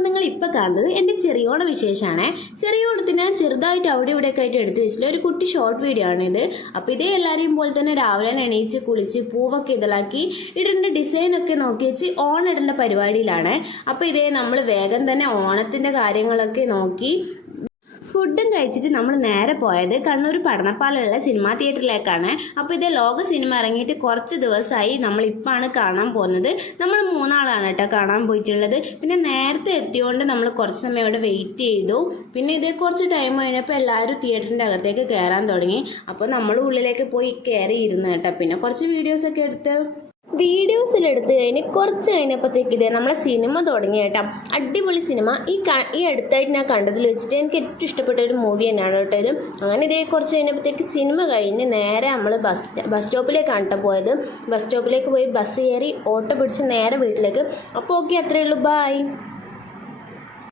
അപ്പോൾ നിങ്ങൾ ഇപ്പോൾ കാണുന്നത് എൻ്റെ ചെറിയോണ വിശേഷമാണ്. ചെറിയോണത്തിന് ഞാൻ ചെറുതായിട്ട് അവിടെ ഇവിടെയൊക്കെ ആയിട്ട് എടുത്തു വെച്ചിട്ടുള്ള ഒരു കുട്ടി ഷോർട്ട് വീഡിയോ ആണിത്. അപ്പോൾ ഇതേ എല്ലാവരെയും പോലെ തന്നെ രാവിലെ എണീച്ച് കുളിച്ച് പൂവൊക്കെ ഇതിലാക്കി ഇടേണ്ട ഡിസൈനൊക്കെ നോക്കി വെച്ച് ഓണം ഇടേണ്ട പരിപാടിയിലാണ്. അപ്പോൾ ഇതേ നമ്മൾ വേഗം തന്നെ ഓണത്തിൻ്റെ കാര്യങ്ങളൊക്കെ നോക്കി ഫുഡും കഴിച്ചിട്ട് നമ്മൾ നേരെ പോയത് കണ്ണൂർ പടന്നപ്പാലുള്ള സിനിമാ തിയേറ്ററിലേക്കാണ്. അപ്പോൾ ഇതേ ലോക സിനിമ ഇറങ്ങിയിട്ട് കുറച്ച് ദിവസമായി. നമ്മളിപ്പാണ് കാണാൻ പോകുന്നത്. നമ്മൾ 3 ആളാണ് കേട്ടോ കാണാൻ പോയിട്ടുള്ളത്. പിന്നെ നേരത്തെ എത്തിയോണ്ട് നമ്മൾ കുറച്ച് സമയം ഇവിടെ വെയിറ്റ് ചെയ്തു. പിന്നെ ഇതേ കുറച്ച് ടൈം കഴിഞ്ഞപ്പോൾ എല്ലാവരും തിയേറ്ററിൻ്റെ അകത്തേക്ക് കയറാൻ തുടങ്ങി. അപ്പോൾ നമ്മൾ ഉള്ളിലേക്ക് പോയി കയറി ഇരുന്ന് കേട്ടോ. പിന്നെ കുറച്ച് വീഡിയോസൊക്കെ വീഡിയോസിലെടുത്ത് കഴിഞ്ഞ് കുറച്ച് കഴിഞ്ഞപ്പോഴത്തേക്ക് ഇതേ നമ്മളെ സിനിമ തുടങ്ങി കേട്ടോ. അടിപൊളി സിനിമ. ഈ അടുത്തായിട്ട് ഞാൻ കണ്ടതിൽ വെച്ചിട്ട് എനിക്ക് ഏറ്റവും ഇഷ്ടപ്പെട്ട ഒരു മൂവി തന്നെയാണ് കേട്ടോ ഇത്. അങ്ങനെ ഇതേ കുറച്ച് കഴിഞ്ഞപ്പോഴത്തേക്ക് സിനിമ കഴിഞ്ഞ് നേരെ നമ്മൾ ബസ് സ്റ്റോപ്പിലേക്കാണ് കേട്ടോ പോയത്. ബസ് സ്റ്റോപ്പിലേക്ക് പോയി ബസ് കയറി ഓട്ടോ പിടിച്ച് നേരെ വീട്ടിലേക്ക്. അപ്പോൾ ഓക്കെ, അത്രയേ ഉള്ളൂ. ബൈ.